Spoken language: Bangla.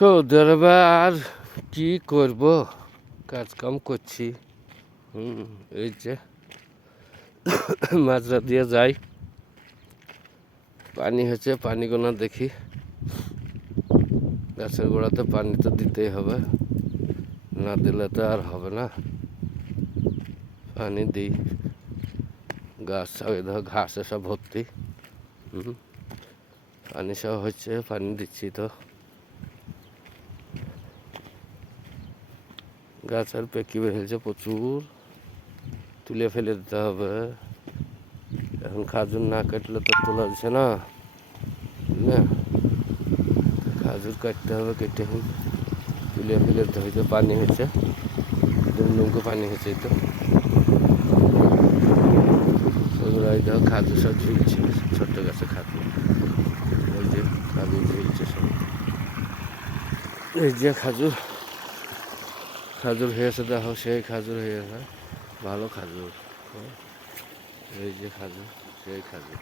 সৌদি আরবে আর কি করব, কাজকাম করছি। এই যে মাজরা দিয়ে যাই, পানি হচ্ছে, পানিগুলো দেখি। গাছের গোড়াতে পানি তো দিতেই হবে, না দিলে তো আর হবে না। পানি দিই, গাছ ওই ধর ঘাসে সব ভর্তি। পানি সব হচ্ছে, পানি দিচ্ছি তো। গাছ আর পেকি বেরিয়েছে প্রচুর, তুলে ফেলে দিতে হবে। এখন খাজুর না কাটলে তো তোলা যাচ্ছে না, না খাজুর কাটতে হবে, কেটে তুলে ফেলে দিতে হয়েছে। পানি হয়েছে, ডুমডুমকে পানি হয়েছে, তো ওগুলো এই দেখো খাজুর সব ঝুলছে, ছোট্ট গাছে খাজুর। ওই যে খাজুর ঝুলছে সব, এই যে খাজুর খাজুর হয়েছে, দেখো সেই খাজুর হয়েছে, ভালো খাজুর। এই যে খাজুর, সেই খাজুর।